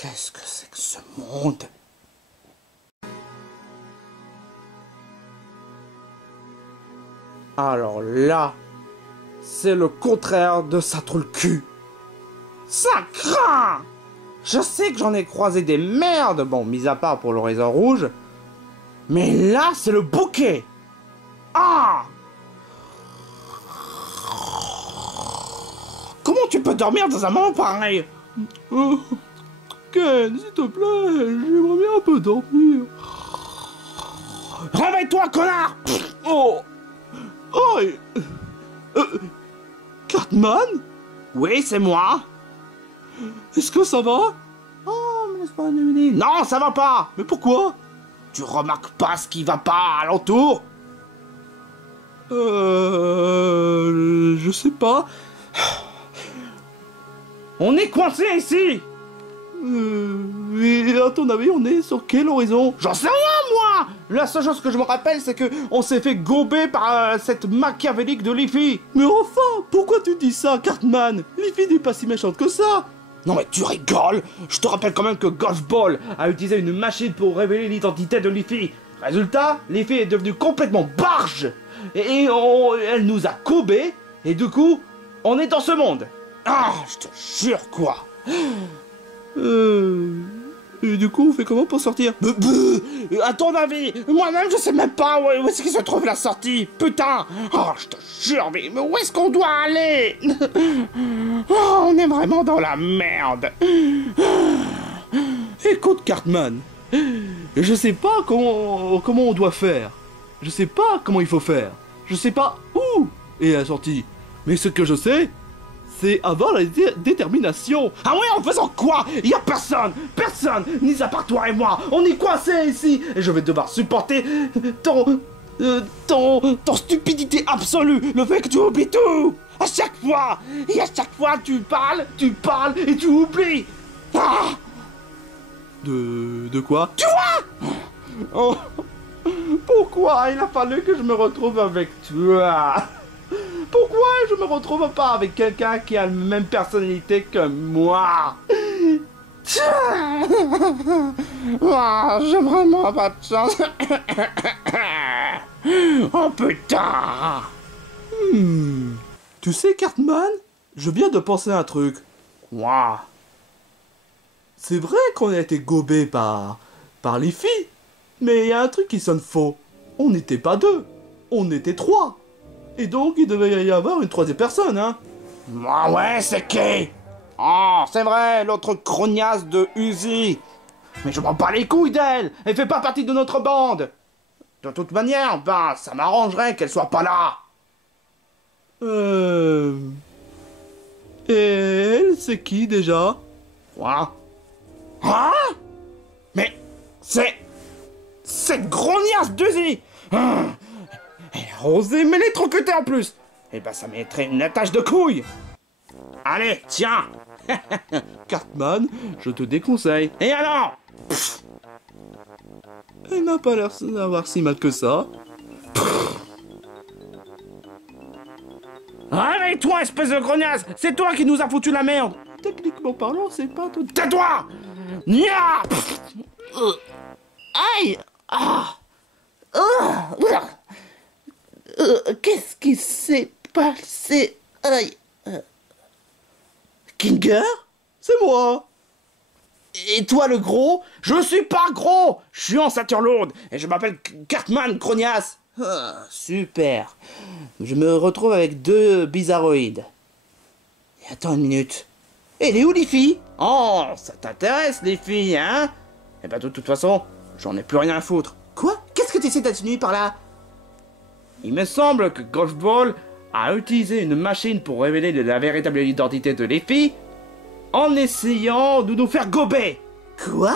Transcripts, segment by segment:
Qu'est-ce que c'est que ce monde? Alors là, c'est le contraire de ça trop le cul. Ça craint! Je sais que j'en ai croisé des merdes, bon, mis à part pour l'horizon rouge. Mais là, c'est le bouquet! Ah! Comment tu peux dormir dans un moment pareil? Ken, s'il te plaît, j'aimerais bien un peu dormir. Réveille-toi, connard! Oh! Oh! Cartman? Oui, c'est moi. Est-ce que ça va? Oh, mais laisse pas deviner. Non, ça va pas. Mais pourquoi? Tu remarques pas ce qui va pas alentour? Je sais pas. On est coincé ici. Et à ton avis, on est sur quel horizon? J'en sais rien, moi. La seule chose que je me rappelle, c'est que on s'est fait gober par cette machiavélique de Leafy. Mais enfin, pourquoi tu dis ça, Cartman? Leafy n'est pas si méchante que ça. Non mais tu rigoles. Je te rappelle quand même que Golf Ball a utilisé une machine pour révéler l'identité de Leafy. Résultat, Leafy est devenue complètement barge. Et elle nous a gobés. Et du coup, on est dans ce monde. Ah, je te jure quoi. Et du coup, on fait comment pour sortir? À ton avis, moi-même je sais même pas où est-ce qu'il se trouve la sortie. Putain. Oh, je te jure, mais où est-ce qu'on doit aller? Oh, on est vraiment dans la merde. Écoute, Cartman, je sais pas comment on doit faire. Je sais pas comment il faut faire. Je sais pas où est la sortie. Mais ce que je sais, c'est avoir la détermination. Ah ouais, en faisant quoi? Y a personne, mis à part toi et moi. On est coincés ici. Et je vais devoir supporter ton stupidité absolue. Le fait que tu oublies tout. À chaque fois. Et à chaque fois, tu parles et tu oublies. Ah! De quoi? Tu vois? Oh. Pourquoi il a fallu que je me retrouve avec toi? Pourquoi je me retrouve pas avec quelqu'un qui a la même personnalité que moi? Oh, j'ai vraiment pas de chance. Oh putain. Tu sais, Cartman, je viens de penser à un truc. Quoi? C'est vrai qu'on a été gobé par les filles, mais il y a un truc qui sonne faux. On n'était pas deux, on était trois. Et donc, il devait y avoir une troisième personne, hein? Ah ouais, c'est qui? Oh, c'est vrai, l'autre crognasse de Uzi. Mais je m'en bats les couilles d'elle. Elle fait pas partie de notre bande. De toute manière, ben, ça m'arrangerait qu'elle soit pas là. Et elle, c'est qui déjà? Quoi? Hein? Mais c'est cette grognasse d'Uzi. Elle a osé m'électrocuter en plus. Eh ben, ça mettrait une attache de couilles. Allez, tiens. Cartman, je te déconseille. Et alors? Elle n'a pas l'air d'avoir si mal que ça. Réveille-toi, espèce de grognasse. C'est toi qui nous a foutu la merde. Techniquement parlant, c'est pas tout. Tais-toi. Nya. Aïe! Ah! Qu'est-ce qui s'est passé? Aïe! Kinger? C'est moi. Et toi le gros? Je suis pas gros. Je suis en ceinture lourde. Et je m'appelle Cartman Grognasse. Ah, super. Je me retrouve avec deux bizarroïdes. Et attends une minute. Et elle est où les filles? Oh, ça t'intéresse les filles, hein? Eh ben de toute façon, j'en ai plus rien à foutre. Quoi? Qu'est-ce que tu essaies d'insinuer par là? Il me semble que Golf Ball a utilisé une machine pour révéler la véritable identité de les filles en essayant de nous faire gober. Quoi?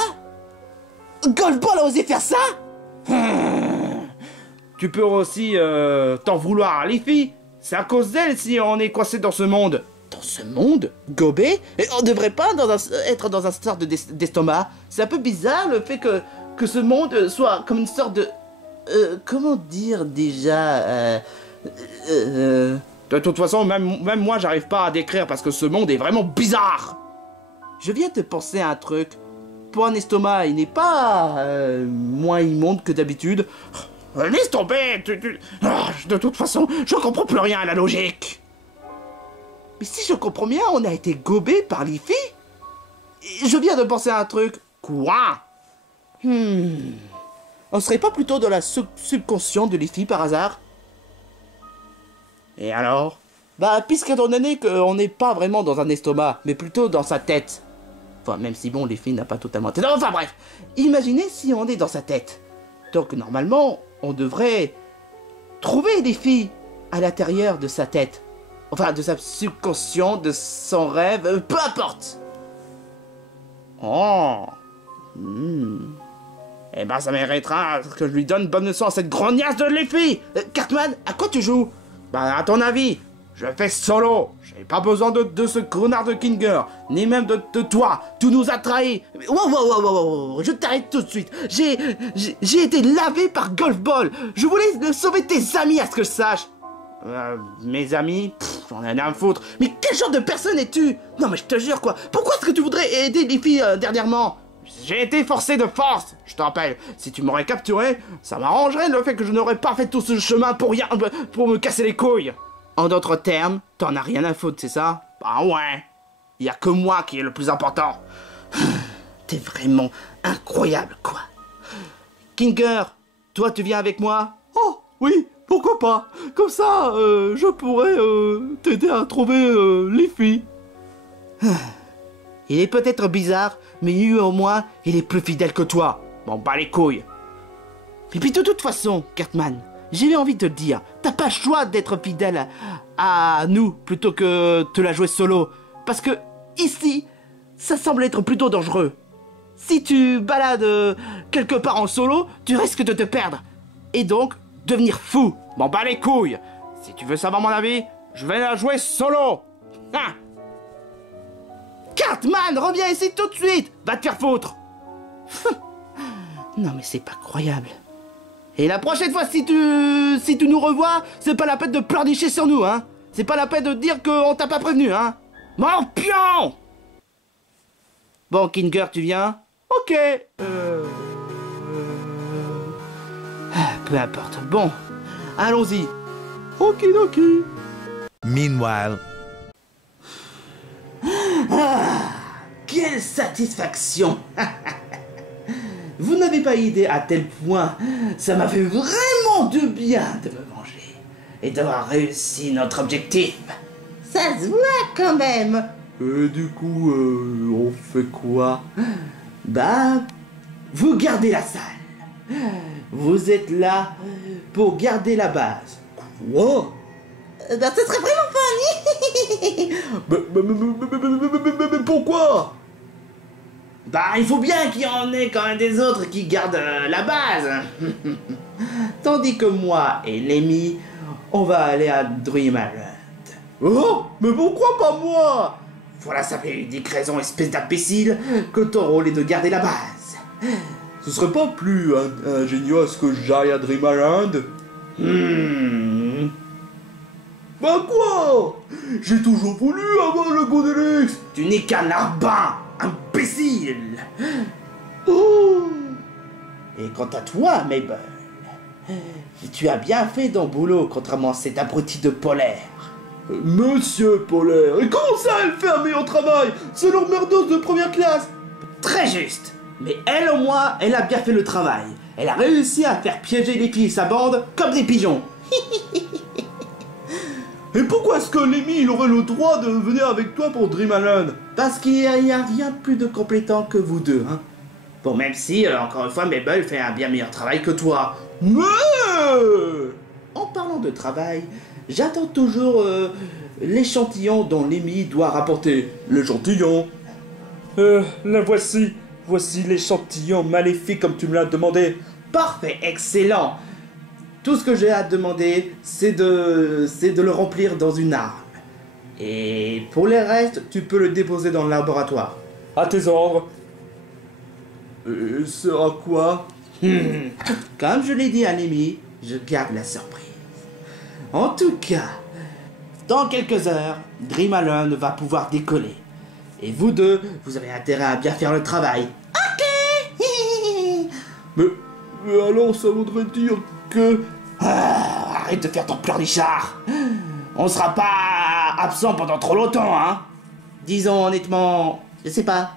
Golfball a osé faire ça? Tu peux aussi t'en vouloir à les filles. C'est à cause d'elles si on est coincé dans ce monde. Dans ce monde? Gobé? Et on devrait pas être dans un sorte d'estomac. C'est un peu bizarre le fait que ce monde soit comme une sorte de... comment dire déjà De toute façon, même moi, j'arrive pas à décrire parce que ce monde est vraiment bizarre. Je viens de penser à un truc. pour un estomac, il n'est pas moins immonde que d'habitude. Laisse tomber, de toute façon, je comprends plus rien à la logique. Mais si je comprends bien, on a été gobé par Leafy. Et je viens de penser à un truc. Quoi? On serait pas plutôt dans la subconscient de Leafy par hasard? Et alors? Bah, puisqu'étant donné qu'on n'est pas vraiment dans un estomac, mais plutôt dans sa tête. Enfin, même si bon, Leafy n'a pas totalement tête. Enfin bref, imaginez si on est dans sa tête. Donc normalement, on devrait trouver Leafy à l'intérieur de sa tête. Enfin, de sa subconscient, de son rêve, peu importe. Oh. Eh ben, ça méritera que je lui donne bonne leçon à cette grognasse de Leafy. Cartman, à quoi tu joues? Bah, à ton avis, je fais solo. J'ai pas besoin de ce connard de Kinger, ni même de toi. Tu nous as trahis. Wow, je t'arrête tout de suite. J'ai été lavé par Golf Ball. Je voulais sauver tes amis, à ce que je sache. Mes amis, j'en ai rien à foutre. Mais quel genre de personne es-tu? Non mais je te jure quoi. Pourquoi est-ce que tu voudrais aider Leafy dernièrement? J'ai été forcé de force, je te rappelle. Si tu m'aurais capturé, ça m'arrangerait le fait que je n'aurais pas fait tout ce chemin pour me casser les couilles. En d'autres termes, t'en as rien à foutre, c'est ça? Bah ouais. Y a que moi qui est le plus important. T'es vraiment incroyable, quoi. Kinger, toi tu viens avec moi? Oh, oui, pourquoi pas? Comme ça, je pourrais t'aider à trouver Leafy. Il est peut-être bizarre, mais lui au moins, il est plus fidèle que toi. Bon, bah les couilles. Et puis de toute façon, Cartman, j'ai envie de te dire, t'as pas le choix d'être fidèle à nous plutôt que de la jouer solo. Parce que ici, ça semble être plutôt dangereux. Si tu balades quelque part en solo, tu risques de te perdre. Et donc, devenir fou. Bon, bah les couilles. Si tu veux savoir mon avis, je vais la jouer solo. Ah. Cartman, reviens ici tout de suite. Va te faire foutre. Non mais c'est pas croyable. Et la prochaine fois, si tu nous revois, c'est pas la peine de pleurnicher sur nous, hein. C'est pas la peine de dire qu'on t'a pas prévenu, hein. Morpion. Bon, Kinger, tu viens? Ok. Peu importe. Bon, allons-y. Okidoki. Meanwhile. Quelle satisfaction. Vous n'avez pas idée à tel point, ça m'a fait vraiment du bien de me venger et d'avoir réussi notre objectif. Ça se voit quand même. Et du coup, on fait quoi? Bah, vous gardez la salle. Vous êtes là pour garder la base. Quoi? Bah, ce serait vraiment funny. Mais pourquoi? Bah, il faut bien qu'il y en ait quand même des autres qui gardent la base. Tandis que moi et Lemmy, on va aller à Dreamland. Oh, mais pourquoi pas moi? Pour la simple et unique raison, espèce d'imbécile, que ton rôle est de garder la base. Ce serait pas plus ingénieux à ce que j'aille à Dreamland? Bah quoi? J'ai toujours voulu avoir le Godelix. Tu n'es qu'un larbin, imbécile. Oh. Et quant à toi, Mabel, tu as bien fait ton boulot, contrairement à cet abruti de Polaire. Monsieur Polaire, et comment ça elle fait un meilleur travail? C'est leur merdeuse de première classe. Très juste. Mais elle, au moins, elle a bien fait le travail. Elle a réussi à faire piéger les filles et sa bande comme des pigeons. Et pourquoi est-ce que Lemmy il aurait le droit de venir avec toi pour Dreamland? Parce qu'il n'y a rien de plus de compétent que vous deux, hein. Bon, même si, encore une fois, Mabel fait un bien meilleur travail que toi. Mais En parlant de travail, j'attends toujours l'échantillon dont Lemmy doit rapporter. l'échantillon. La voici. Voici l'échantillon maléfique comme tu me l'as demandé. Parfait, excellent. Tout ce que j'ai à te demander, c'est de le remplir dans une arme. Et pour les restes, tu peux le déposer dans le laboratoire. À tes ordres. Et sera quoi? Comme je l'ai dit à Lemmy, je garde la surprise. En tout cas, dans quelques heures, Dreamland va pouvoir décoller. Et vous deux, vous avez intérêt à bien faire le travail. Ok. Mais alors ça voudrait dire que... Ah, arrête de faire ton pleurnichard. On sera pas absent pendant trop longtemps, hein. Disons honnêtement, je sais pas,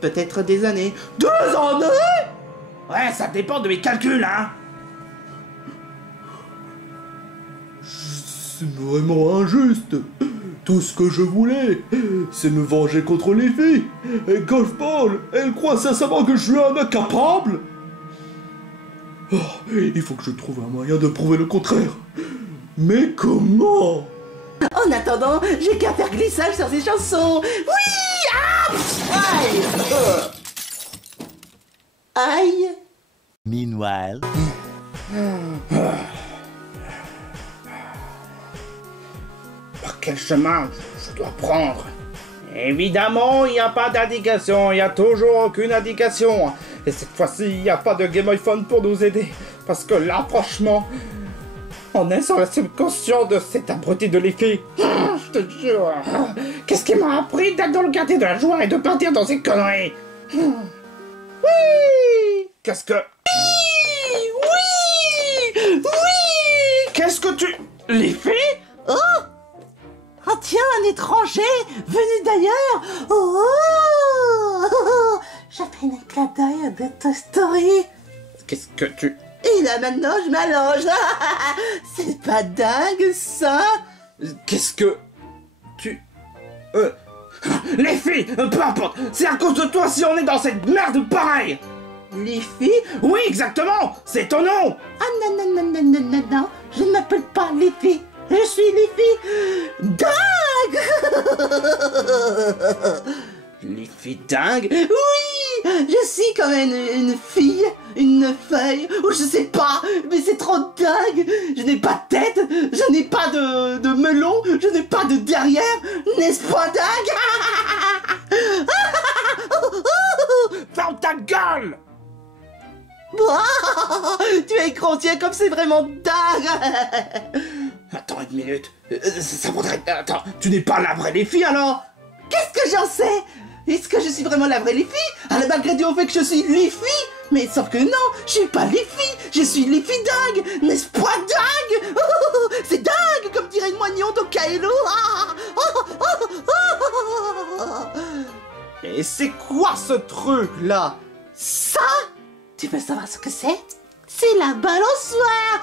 peut-être des années. 2 années? Ouais, ça dépend de mes calculs, hein. C'est vraiment injuste. Tout ce que je voulais, c'est me venger contre les filles. Et Golfball, elle croit sincèrement que je suis un incapable. Oh, il faut que je trouve un moyen de prouver le contraire. Mais comment? En attendant, j'ai qu'à faire glissage sur ces chansons. Oui! Ah! Aïe! Aïe! Meanwhile. Par quel chemin je dois prendre? Évidemment, il n'y a pas d'indication, il n'y a toujours aucune indication. Et cette fois-ci, il n'y a pas de Game Boy Phone pour nous aider. Parce que là, franchement, on est sur le subconscient de cet abruti de l'effet. Je te jure. Qu'est-ce qui m'a appris d'être dans le quartier de la joie et de partir dans ces conneries? Oui! Qu'est-ce que... Oui! Qu'est-ce que tu... L'effet? Oh! Oh tiens, un étranger venu d'ailleurs. Oh! J'ai fait un éclat d'œil de Toy Story. Qu'est-ce que tu... Et là maintenant je m'allonge. C'est pas dingue ça? Qu'est-ce que... Tu... Les filles, peu importe, c'est à cause de toi si on est dans cette merde pareille. Les filles? Oui, exactement, c'est ton nom. Ah non, non, non, non, non, non, non, je ne m'appelle pas les filles. Je suis les filles dingues. Les filles dingues? Oui, je suis comme une fille, une feuille, ou je sais pas, mais c'est trop dingue. Je n'ai pas de tête, je n'ai pas de melon, je n'ai pas de derrière, n'est-ce pas dingue? Ferme ta gueule. Tu es conscient comme c'est vraiment dingue. Attends une minute, ça voudrait... Attends, tu n'es pas la vraie les filles alors? Qu'est-ce que j'en sais? Est-ce que je suis vraiment la vraie les filles? Alors malgré tout au fait que je suis les filles? Mais sauf que non, je suis pas les filles, je suis les filles dingues, n'est-ce pas dingue? C'est dingue comme dirait une moignon de Kaelo. Et c'est quoi ce truc là? Ça? Tu veux savoir ce que c'est? C'est la balançoire.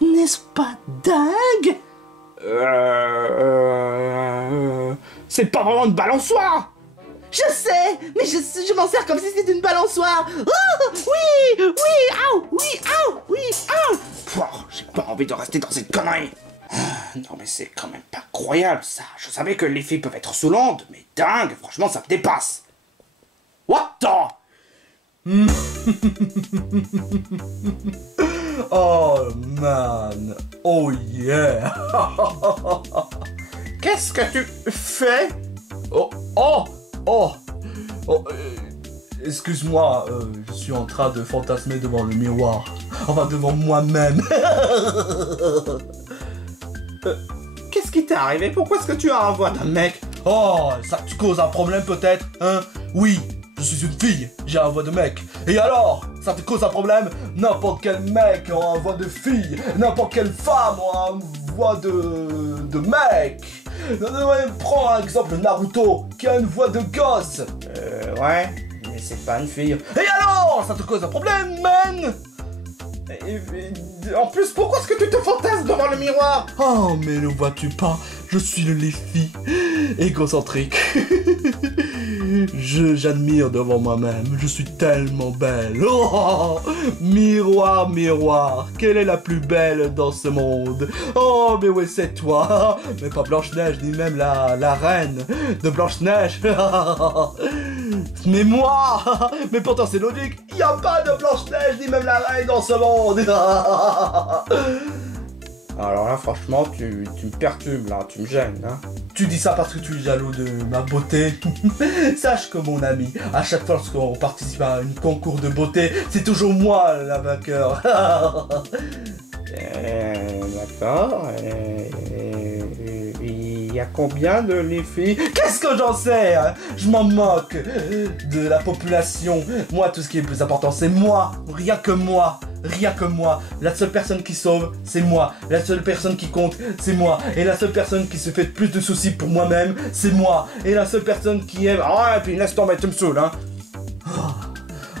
N'est-ce pas dingue? C'est pas vraiment une balançoire. Je sais, mais je m'en sers comme si c'était une balançoire. Oh, oui, oui, aou, oui, aou, oui, aou. J'ai pas envie de rester dans cette connerie. Non mais c'est quand même pas croyable ça. Je savais que les filles peuvent être saoulantes, mais dingue, franchement ça me dépasse. What the? Oh man, oh yeah. Qu'est-ce que tu fais? Excuse-moi, je suis en train de fantasmer devant le miroir. Enfin, devant moi-même. Qu'est-ce qui t'est arrivé? Pourquoi est-ce que tu as un voix d'un mec? Oh, ça te cause un problème peut-être, hein? Oui, je suis une fille, j'ai un voix de mec. Et alors, ça te cause un problème? N'importe quel mec a un voix de fille, n'importe quelle femme a une voix de mec. Prends un exemple Naruto, qui a une voix de gosse. Ouais, mais c'est pas une fille. Et alors, ça te cause un problème, man? En plus, pourquoi est-ce que tu te fantasmes devant le miroir? Oh, mais ne vois-tu pas, je suis le Léfi, égocentrique. J'admire devant moi-même, je suis tellement belle. Oh, miroir, miroir, quelle est la plus belle dans ce monde? Oh, mais ouais, c'est toi. Mais pas Blanche-Neige, ni même la reine de Blanche-Neige. Mais moi, mais pourtant c'est logique, il n'y a pas de Blanche-Neige, ni même la reine dans ce monde. Alors là, franchement, tu me perturbes, là, tu me gênes, hein. Tu dis ça parce que tu es jaloux de ma beauté. Sache que mon ami, à chaque fois qu'on participe à un concours de beauté, c'est toujours moi la vainqueur. D'accord. Il y a combien de les filles? Qu'est-ce que j'en sais hein? Je m'en moque de la population. Moi, tout ce qui est plus important, c'est moi. Rien que moi. Rien que moi. La seule personne qui sauve, c'est moi. La seule personne qui compte, c'est moi. Et la seule personne qui se fait plus de soucis pour moi-même, c'est moi. Et la seule personne qui aime... Ah, et puis laisse tomber, tu me saoules, hein.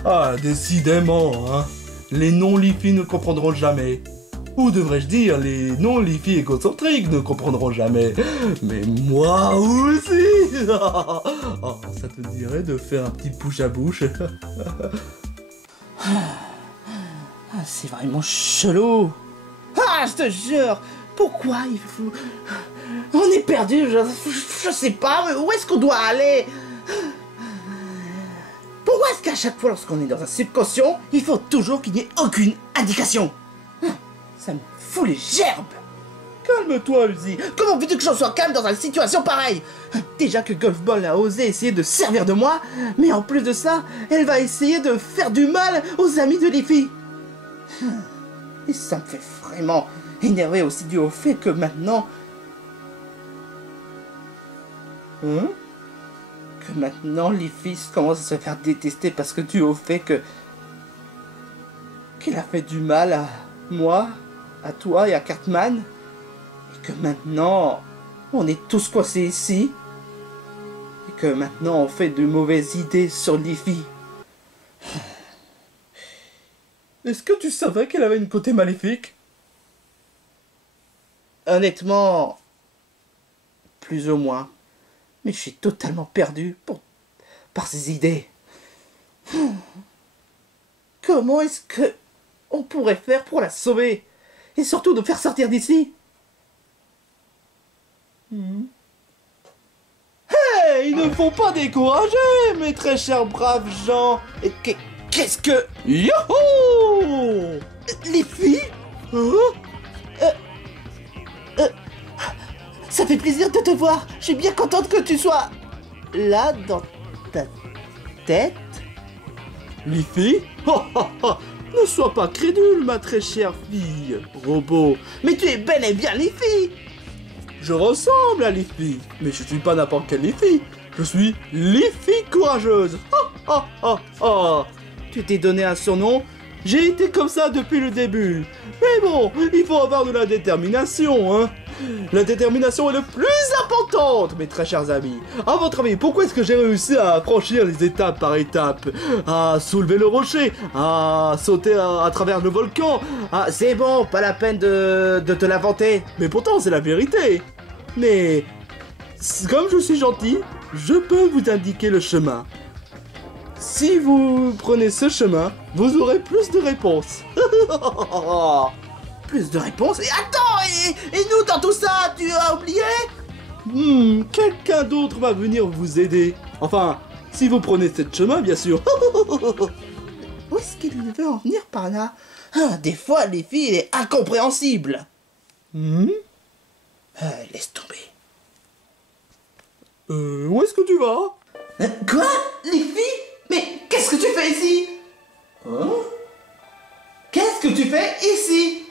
Ah, décidément, hein. Les non-Lifi ne comprendront jamais. Ou devrais-je dire, les non-Lifi égocentriques ne comprendront jamais. Mais moi aussi. Oh, ça te dirait de faire un petit bouche à bouche? Ah, c'est vraiment chelou. Ah, je te jure. Pourquoi il faut... On est perdu, je sais pas, mais où est-ce qu'on doit aller? Pourquoi est-ce qu'à chaque fois lorsqu'on est dans un subconscient, il faut toujours qu'il n'y ait aucune indication? Ça me fout les gerbes. Calme-toi, Uzi. Comment veux-tu que je sois calme dans une situation pareille? Déjà que Golfball a osé essayer de servir de moi, mais en plus de ça, elle va essayer de faire du mal aux amis de Lifi. Et ça me fait vraiment énerver aussi dû au fait que maintenant... Que maintenant Lifi commence à se faire détester parce que dû au fait que... Qu'il a fait du mal à moi, à toi et à Cartman. Et que maintenant, on est tous coincés ici. Et que maintenant on fait de mauvaises idées sur Lifi. Est-ce que tu savais qu'elle avait une côté maléfique? Honnêtement, plus ou moins. Mais je suis totalement perdu par ces idées. Comment est-ce que on pourrait faire pour la sauver? Et surtout de faire sortir d'ici? Hey, ils ne faut pas décourager, mes très chers braves gens. Et qu'est-ce que... Youhou! Les filles? Ça fait plaisir de te voir. Je suis bien contente que tu sois là dans ta tête. Lifi? Ne sois pas crédule, ma très chère fille, robot. Mais tu es bel et bien Lifi. Je ressemble à Lifi, mais je suis pas n'importe quelle Lifi. Je suis Lifi courageuse. Tu t'es donné un surnom? J'ai été comme ça depuis le début. Mais bon, il faut avoir de la détermination, hein. La détermination est le plus importante, mes très chers amis. À votre avis, pourquoi est-ce que j'ai réussi à franchir les étapes par étapes? À soulever le rocher, à sauter à travers le volcan. C'est bon, pas la peine de te l'inventer. Mais pourtant, c'est la vérité. Mais, comme je suis gentil, je peux vous indiquer le chemin. Si vous prenez ce chemin, vous aurez plus de réponses. Plus de réponses? Et attends, et nous dans tout ça, tu as oublié? Quelqu'un d'autre va venir vous aider. Enfin, si vous prenez ce chemin, bien sûr. Où est-ce qu'il veut en venir par là? Des fois, les filles, il est incompréhensible. Laisse tomber. Où est-ce que tu vas? Quoi? Les filles? Mais qu'est-ce que tu fais ici? Qu'est-ce que tu fais ici?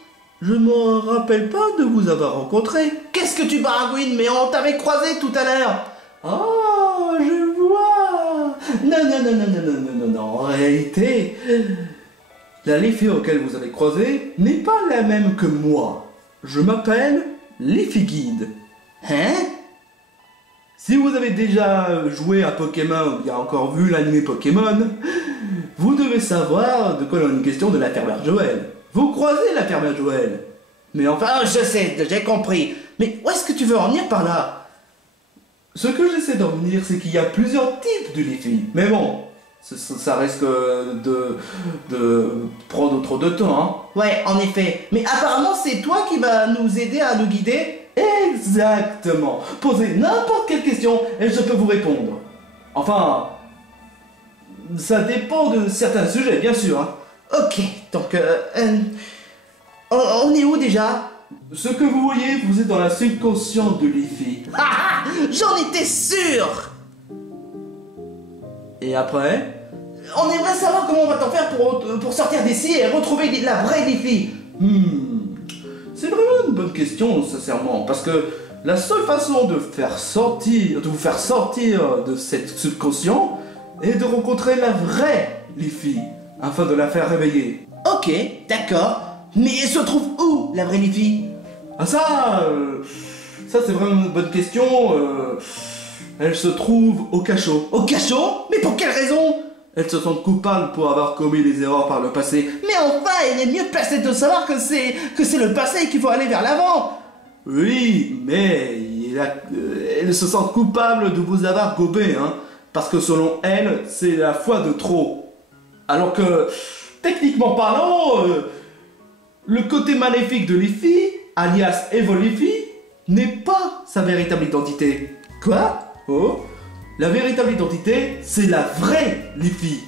Je me rappelle pas de vous avoir rencontré. Qu'est-ce que tu baragouines? Mais on t'avait croisé tout à l'heure. Oh, je vois. Non. En réalité, la Lifi auquel vous avez croisé n'est pas la même que moi. Je m'appelle Lifi Guide. Hein? Si vous avez déjà joué à Pokémon ou bien encore vu l'anime Pokémon, vous devez savoir de quoi il est question de la fermière Joël. Vous croisez la fermière Joël. Mais enfin... je sais, j'ai compris. Mais où est-ce que tu veux en venir par là? Ce que j'essaie d'en venir, c'est qu'il y a plusieurs types de Lifi. Mais bon, ça risque de prendre trop de temps, hein. Ouais, en effet. Mais apparemment, c'est toi qui vas nous aider à nous guider. Exactement. Posez n'importe quelle question et je peux vous répondre. Enfin, ça dépend de certains sujets, bien sûr, hein. Ok, donc, on est où déjà? Ce que vous voyez, vous êtes dans la subconscient de Lifi. J'en étais sûr. Et après? On aimerait savoir comment on va t'en faire pour sortir d'ici et retrouver la vraie Lifi. C'est vraiment une bonne question, sincèrement, parce que La seule façon de vous faire sortir de cette subconscient est de rencontrer la vraie Liffy, afin de la faire réveiller. Ok, d'accord. Mais elle se trouve où, la vraie Liffy? Ah ça c'est vraiment une bonne question. Elle se trouve au cachot. Au cachot? Mais pour quelle raison? Elle se sent coupable pour avoir commis des erreurs par le passé. Mais enfin, elle est mieux placée de savoir que c'est le passé qu'il faut aller vers l'avant. Oui, mais elle se sent coupable de vous avoir gobé, hein, parce que selon elle, c'est la fois de trop. Alors que, techniquement parlant, le côté maléfique de Liffy, alias Evil Liffy, n'est pas sa véritable identité. Quoi? Oh, la véritable identité, c'est la vraie Liffy.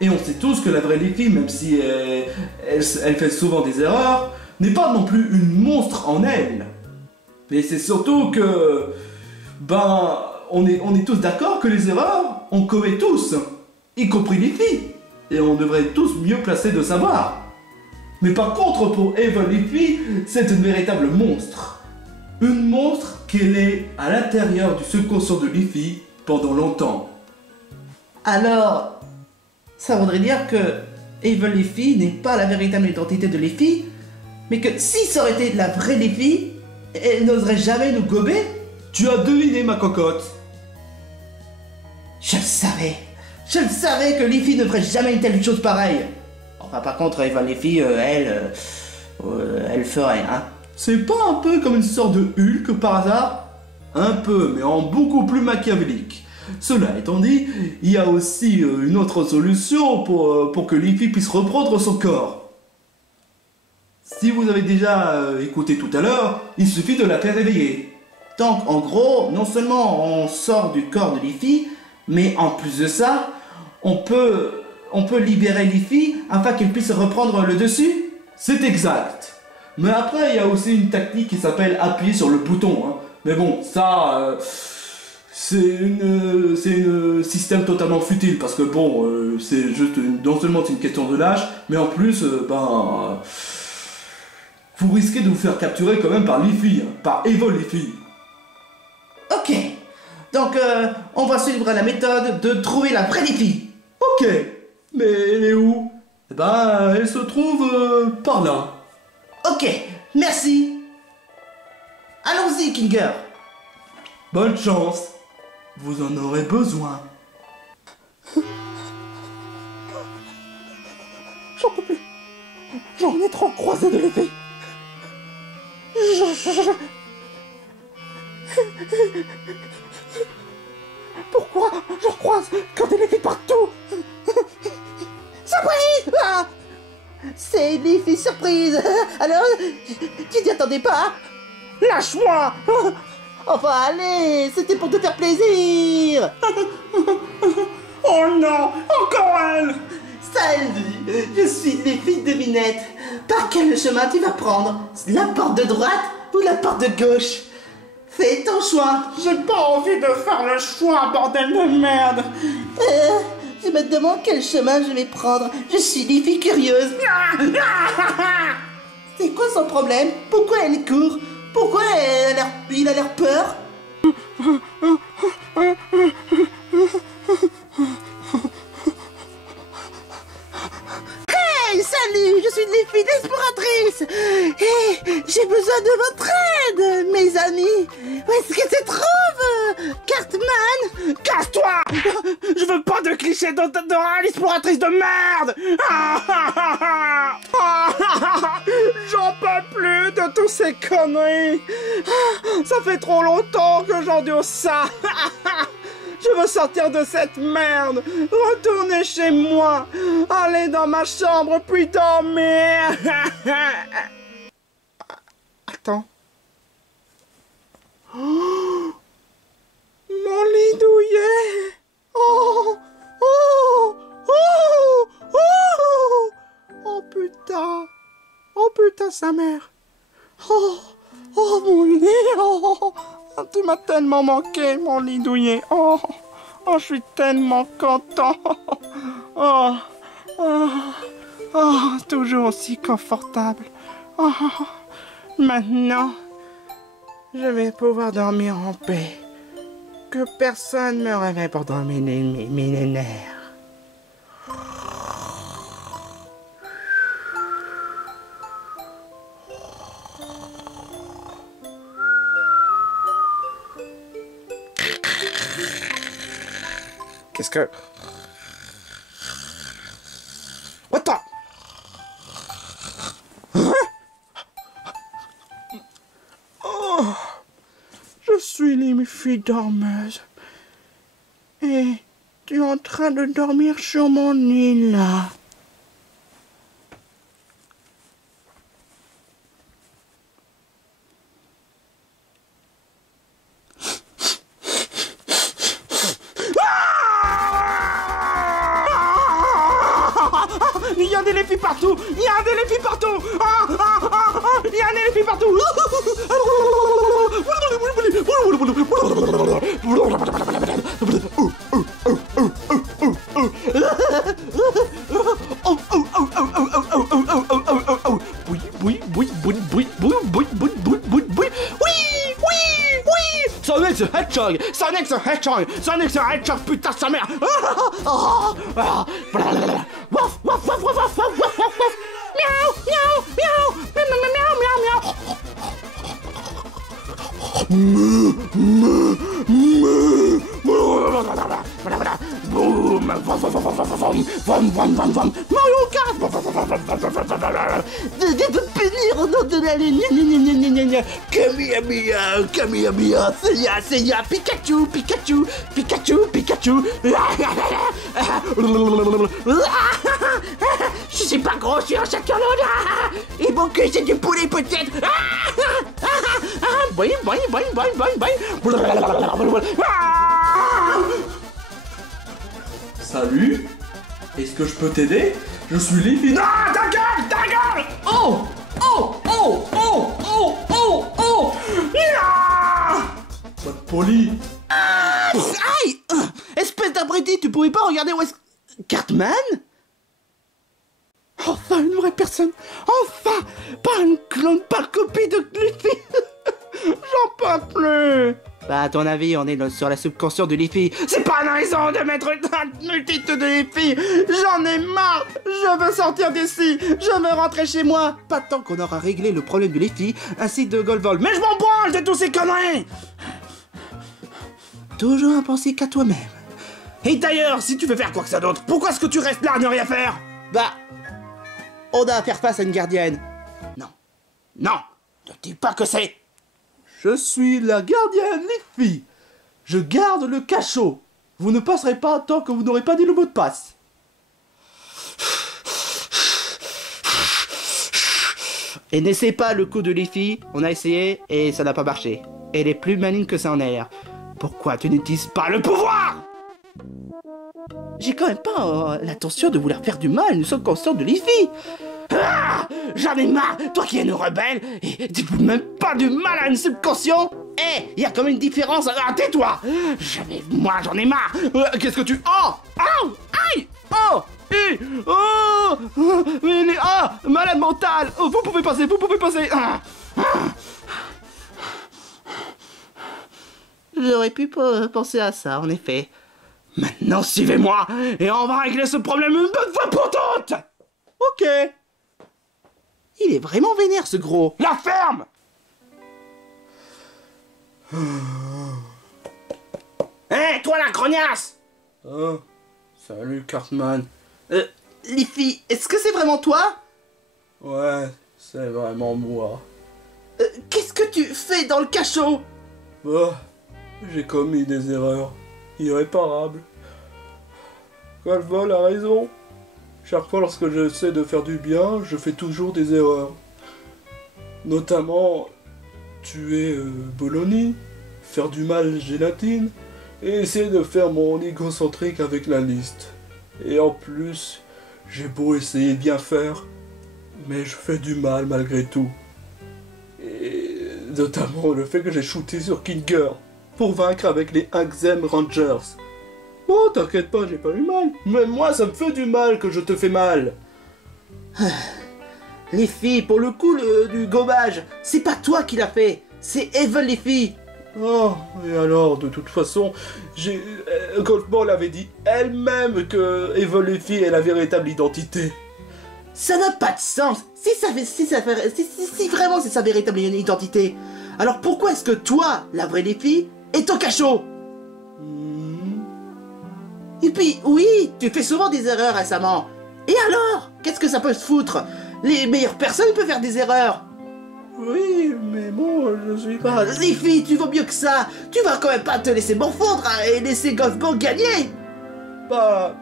Et on sait tous que la vraie Liffy, même si elle fait souvent des erreurs, n'est pas non plus une monstre en elle. Mais c'est surtout que, on est tous d'accord que les erreurs, on commet tous, y compris Liffy. Et on devrait tous mieux placer de savoir. Mais par contre, pour Evil Liffy, c'est une véritable monstre. Une monstre qu'elle est à l'intérieur du subconscient de Liffy pendant longtemps. Alors, ça voudrait dire que Evil Liffy n'est pas la véritable identité de Liffy, mais que si ça aurait été la vraie Liffy, elle n'oserait jamais nous gober? Tu as deviné, ma cocotte. Je le savais que Liffy ne ferait jamais une telle chose pareille. Enfin, par contre, Evil Liffy, elle ferait, hein. C'est pas un peu comme une sorte de Hulk par hasard? Un peu, mais en beaucoup plus machiavélique. Cela étant dit, il y a aussi une autre solution pour que Liffy puisse reprendre son corps. Si vous avez déjà écouté tout à l'heure, il suffit de la faire réveiller. Donc, en gros, non seulement on sort du corps de Liffy, mais en plus de ça, on peut libérer Liffy afin qu'elle puisse reprendre le dessus? C'est exact. Mais après, il y a aussi une technique qui s'appelle appuyer sur le bouton, hein. Mais bon, ça, c'est un système totalement futile, parce que bon, c'est juste, non seulement c'est une question de lâche, mais en plus, vous risquez de vous faire capturer quand même par Liffy, hein, par Evil Liffy. Ok, donc on va suivre la méthode de trouver la vraie Liffy. Ok, mais elle est où? Eh ben, elle se trouve par là. Ok, merci. Allons-y, Kinger. Bonne chance, vous en aurez besoin. J'en peux plus. J'en ai trop croisé de l'épée. Pourquoi je croise quand elle est partout? Surprise! Ah, c'est l'effet surprise. Alors, tu t'y attendais pas? Lâche-moi! Enfin, allez, c'était pour te faire plaisir. Oh non, encore elle! Salut, je suis l'effet de Minette. Par quel chemin tu vas prendre? La porte de droite ou la porte de gauche? Fais ton choix. J'ai pas envie de faire le choix, bordel de merde! Je me demande quel chemin je vais prendre. Je suis l'effet curieuse. C'est quoi son problème? Pourquoi elle court? Pourquoi il a l'air peur? Hey, salut, je suis l'effet d'exploratrice. Et j'ai besoin de votre aide, mes amis. Où est-ce que se trouve Cartman? Casse-toi! Je veux pas de clichés de l'exploratrice de merde! J'en peux plus de tous ces conneries! Ça fait trop longtemps que j'endure ça! Je veux sortir de cette merde! Retourner chez moi! Aller dans ma chambre puis dormir! Attends. Oh, mon lit douillet! Oh! Oh! Oh! Oh! Oh putain! Oh putain, sa mère! Oh! Oh mon lit! Oh! Tu m'as tellement manqué, mon lit douillet! Oh! Oh, je suis tellement content! Oh! Oh! Oh! Toujours aussi confortable! Oh! Maintenant, Je vais pouvoir dormir en paix. Que personne me réveille pendant mes nerfs. Qu'est-ce que... What the... Hein? Oh, je suis Liffy dormeuse. Et tu es en train de dormir sur mon île là. Il y a des Liffy partout! Il y a des Liffy partout! Il y a des Liffy partout! Sonic the Hedgehog! Sonic the Hedgehog! Sonic the Hedgehog, putain sa mère! Waf, waf, waf, waf, waf, waf, waf, waf. Miaou, miaou, miaou, miaou, miaou, miaou, Boum! Mario Kart! De punir au nom de la lune. Kamehameha, Seiya, Pikachu. Je suis pas gros, je suis un chacolone. Et mon cul, c'est du poulet peut-être. Boing, boing, boing, boing, boing, boing. Salut. Est-ce que je peux t'aider? Je suis Liffy. Non, ta gueule! Oh! Pas de poli. Aïe! Espèce d'abruti, tu pouvais pas regarder où est-ce... Cartman? Enfin, une vraie personne. Enfin! Pas une clone, pas une copie de Liffy. J'en peux plus. Bah, à ton avis, on est sur la subconscience de Liffy. C'est pas une raison de mettre une multitude de Liffy! J'en ai marre! Je veux sortir d'ici! Je veux rentrer chez moi! Pas tant qu'on aura réglé le problème de Liffy, ainsi de Goldvolt. Mais je m'en branle de tous ces conneries! Toujours à penser qu'à toi-même. Et d'ailleurs, si tu veux faire quoi que ça d'autre, pourquoi est-ce que tu restes là à ne rien faire? Bah, on a à faire face à une gardienne. Non, ne dis pas que c'est... Je suis la gardienne Liffy. Je garde le cachot. Vous ne passerez pas tant que vous n'aurez pas dit le mot de passe. Et n'essaie pas le coup de Liffy, on a essayé et ça n'a pas marché. Elle est plus maligne que ça en a l'air. Pourquoi tu n'utilises pas le pouvoir? J'ai quand même pas l'intention de vouloir faire du mal à une seule conscience de Liffy. Ah, j'en ai marre! Toi qui es une rebelle, et tu peux même pas du mal à une subconscient! Eh, y a quand même une différence. Ah, tais-toi! Moi, j'en ai marre! Qu'est-ce que tu... Oh! Oh! Aïe! Oh! Oh! Mais ah! Malade mental! Oh, vous pouvez passer! J'aurais pu penser à ça, en effet. Maintenant, suivez-moi, et on va régler ce problème une bonne fois pour toutes! Ok. Il est vraiment vénère, ce gros. La ferme! Hé, toi la grognasse! Oh, salut Cartman. Liffy, est-ce que c'est vraiment toi? Ouais, c'est vraiment moi. Qu'est-ce que tu fais dans le cachot? Bah, j'ai commis des erreurs irréparables. Goldvolt a raison. Chaque fois lorsque j'essaie de faire du bien, je fais toujours des erreurs. Notamment, tuer Bologna, faire du mal Gélatine, et essayer de faire mon égocentrique avec la liste. Et en plus, j'ai beau essayer de bien faire, mais je fais du mal malgré tout. Et notamment le fait que j'ai shooté sur Kinger pour vaincre avec les Axem Rangers. Oh, t'inquiète pas, j'ai pas eu mal. Même moi, ça me fait du mal que je te fais mal. Liffy, pour le coup du gommage, c'est pas toi qui l'as fait. C'est Evil les filles. Oh, et alors, de toute façon, Golfball avait dit elle-même que Evil Effie est la véritable identité. Ça n'a pas de sens. Si vraiment c'est sa véritable identité, alors pourquoi est-ce que toi, la vraie les filles, est au cachot? Et puis, oui, tu fais souvent des erreurs récemment. Et alors? Qu'est-ce que ça peut se foutre? Les meilleures personnes peuvent faire des erreurs. Oui, mais bon, je suis pas... Les filles, tu vaux mieux que ça. Tu vas quand même pas te laisser morfondre et laisser Golfball gagner. Bah...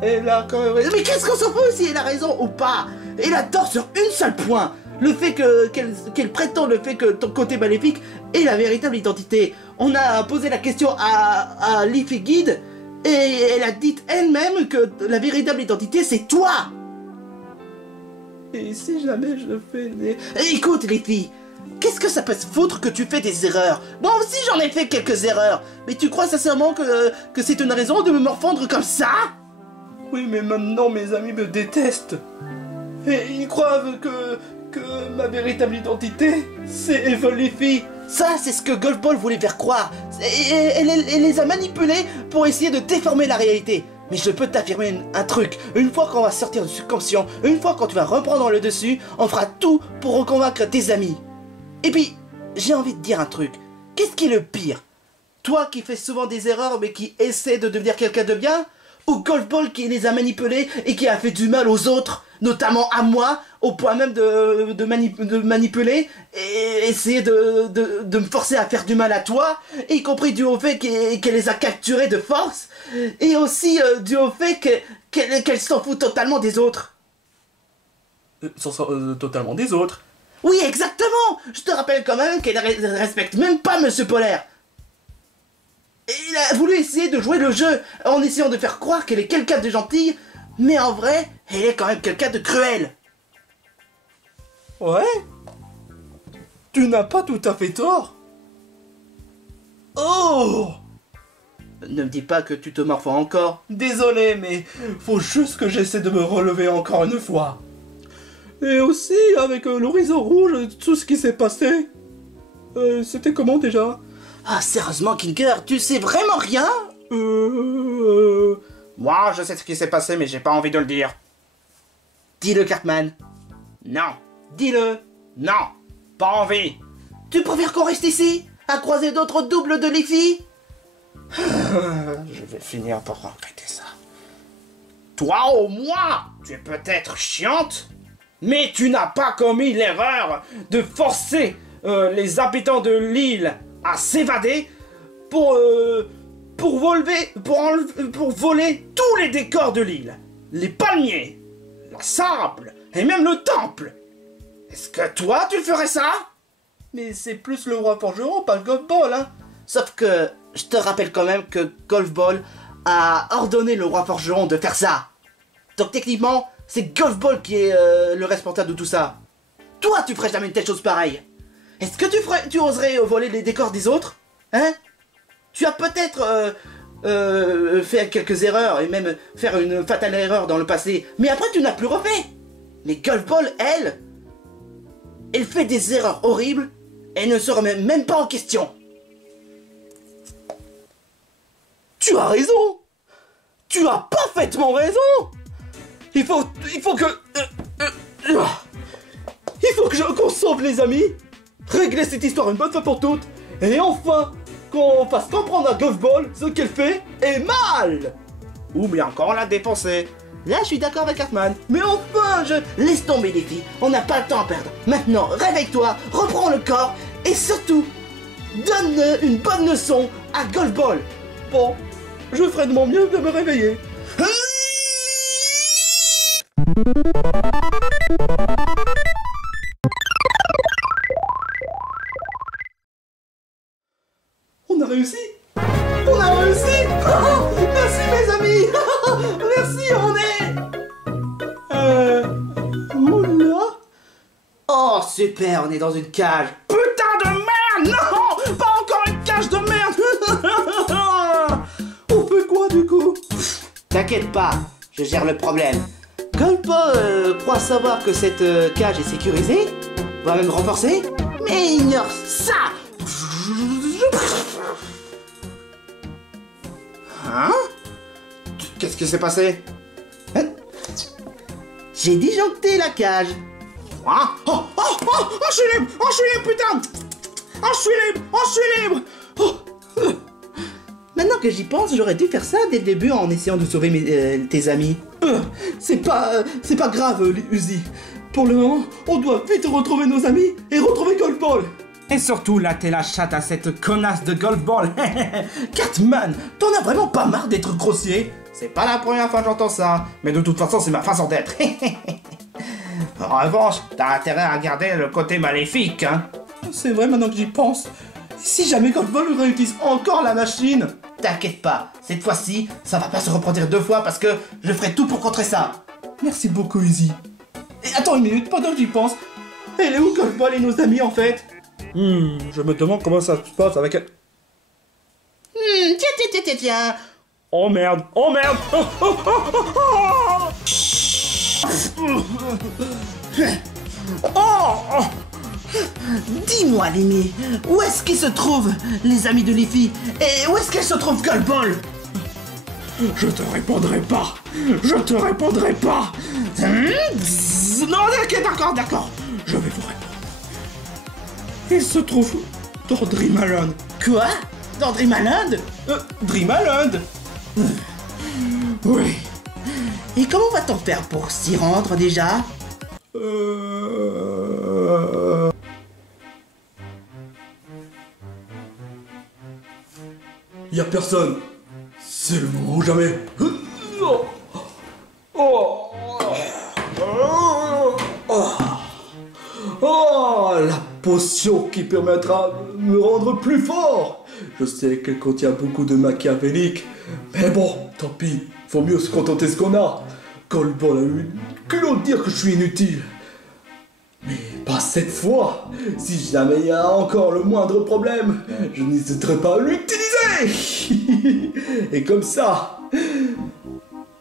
Elle a quand même... Mais qu'est-ce qu'on s'en fout si elle a raison ou pas? Elle a tort sur une seule point. Le fait qu'elle prétend le fait que ton côté maléfique est la véritable identité. On a posé la question à Leafy Guide et elle a dit elle-même que la véritable identité c'est toi. Et si jamais je fais des... Écoute les filles, qu'est-ce que ça peut se foutre que tu fais des erreurs? Moi aussi j'en ai fait quelques erreurs. Mais tu crois sincèrement que c'est une raison de me morfondre comme ça? Oui, mais maintenant mes amis me détestent. Et ils croient que ma véritable identité, c'est Evil Effie. Ça, c'est ce que Golfball voulait faire croire. Elle les a manipulés pour essayer de déformer la réalité. Mais je peux t'affirmer un truc. Une fois qu'on va sortir du subconscient, une fois quand tu vas reprendre le dessus, on fera tout pour reconvaincre tes amis. Et puis, j'ai envie de dire un truc. Qu'est-ce qui est le pire? Toi qui fais souvent des erreurs mais qui essaie de devenir quelqu'un de bien? Ou Golfball qui les a manipulés et qui a fait du mal aux autres, notamment à moi, au point même de manipuler et essayer de me forcer à faire du mal à toi, y compris dû au fait qu'elle les a capturés de force, et aussi dû au fait qu'elle s'en fout totalement des autres. Totalement des autres. Oui, exactement. Je te rappelle quand même qu'elle respecte même pas Monsieur Polaire. Il a voulu essayer de jouer le jeu en essayant de faire croire qu'elle est quelqu'un de gentil, mais en vrai, elle est quand même quelqu'un de cruel. Ouais? Tu n'as pas tout à fait tort. Oh! Ne me dis pas que tu te morfonds encore. Désolé, mais faut juste que j'essaie de me relever encore une fois. Et aussi, avec l'horizon rouge, tout ce qui s'est passé. C'était comment déjà? Ah, sérieusement, Kinker, tu sais vraiment rien? Moi, je sais ce qui s'est passé, mais j'ai pas envie de le dire. Dis-le, Cartman. Non. Dis-le. Non. Pas envie. Tu préfères qu'on reste ici, à croiser d'autres doubles de Leafy? Je vais finir par regretter ça. Toi, au moins, tu es peut-être chiante, mais tu n'as pas commis l'erreur de forcer les habitants de l'île à s'évader pour voler tous les décors de l'île. Les palmiers, la sable et même le temple. Est-ce que toi, tu ferais ça? Mais c'est plus le roi forgeron, pas le Golfball, hein. Sauf que, je te rappelle quand même que Golfball a ordonné le roi forgeron de faire ça. Donc techniquement, c'est Golfball qui est le responsable de tout ça. Toi, tu ferais jamais une telle chose pareille. Est-ce que tu oserais voler les décors des autres? Hein? Tu as peut-être fait quelques erreurs et même faire une fatale erreur dans le passé, mais après tu n'as plus refait. Mais Golfball, elle fait des erreurs horribles et ne se remet même pas en question. Tu as raison. Tu as parfaitement raison. Il faut qu'on sauve les amis, régler cette histoire une bonne fois pour toutes, et enfin qu'on fasse comprendre à Golfball ce qu'elle fait est mal. Ou bien encore la défoncer. Là, je suis d'accord avec Cartman. Mais enfin, laisse tomber les filles. On n'a pas le temps à perdre. Maintenant, réveille-toi, reprends le corps et surtout, donne une bonne leçon à Golfball. Bon, je ferai de mon mieux de me réveiller. On a réussi. On a réussi. Merci mes amis. Merci, on est... Oula. Oh super, on est dans une cage. Putain de merde! Non! Pas encore une cage de merde! On fait quoi du coup? T'inquiète pas, je gère le problème. Golfball croit savoir que cette cage est sécurisée, voire même renforcée, mais et ignore ça. Hein? Qu'est-ce qui s'est passé? Hein? J'ai disjoncté la cage. Hein? Oh, je suis libre! Oh, je suis libre, putain! Oh, je suis libre! Oh, je suis libre! Oh. Maintenant que j'y pense, j'aurais dû faire ça dès le début en essayant de sauver tes amis. C'est pas grave, Uzi. Pour le moment, on doit vite retrouver nos amis et retrouver Golfball. Et surtout, là, t'es la chatte à cette connasse de golfball. Cartman, t'en as vraiment pas marre d'être grossier? C'est pas la première fois que j'entends ça, mais de toute façon, c'est ma façon d'être. En revanche, t'as intérêt à garder le côté maléfique, hein. C'est vrai maintenant que j'y pense. Si jamais Golfball réutilise encore la machine. T'inquiète pas, cette fois-ci, ça va pas se reproduire 2 fois parce que je ferai tout pour contrer ça. Merci beaucoup, Uzi. Et attends une minute, pendant que j'y pense. Elle est où Golfball et nos amis en fait? Je me demande comment ça se passe avec elle. Tiens. Oh merde! Oh merde! Dis-moi, Lenny, où est-ce qu'ils se trouvent, les amis de Leafy? Et où est-ce qu'elle se trouve, Golfball? Je te répondrai pas! Je te répondrai pas! Non, ok, d'accord. Je vais vous répondre. Il se trouve dans Dreamland. Quoi? Dans Dreamland? Dreamland? Oui. Et comment va-t-on faire pour s'y rendre déjà? Y'a personne. C'est le moment ou jamais. Oh, la potion qui permettra de me rendre plus fort. Je sais qu'elle contient beaucoup de machiavélique, mais bon, tant pis, faut mieux se contenter de ce qu'on a. Golfball a eu que l'on dire que je suis inutile. Mais pas cette fois. Si jamais il y a encore le moindre problème, je n'hésiterai pas à l'utiliser. Et comme ça,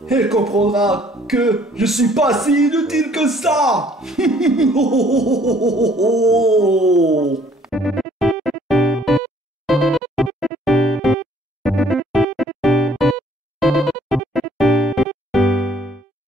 elle comprendra que je suis pas si inutile que ça.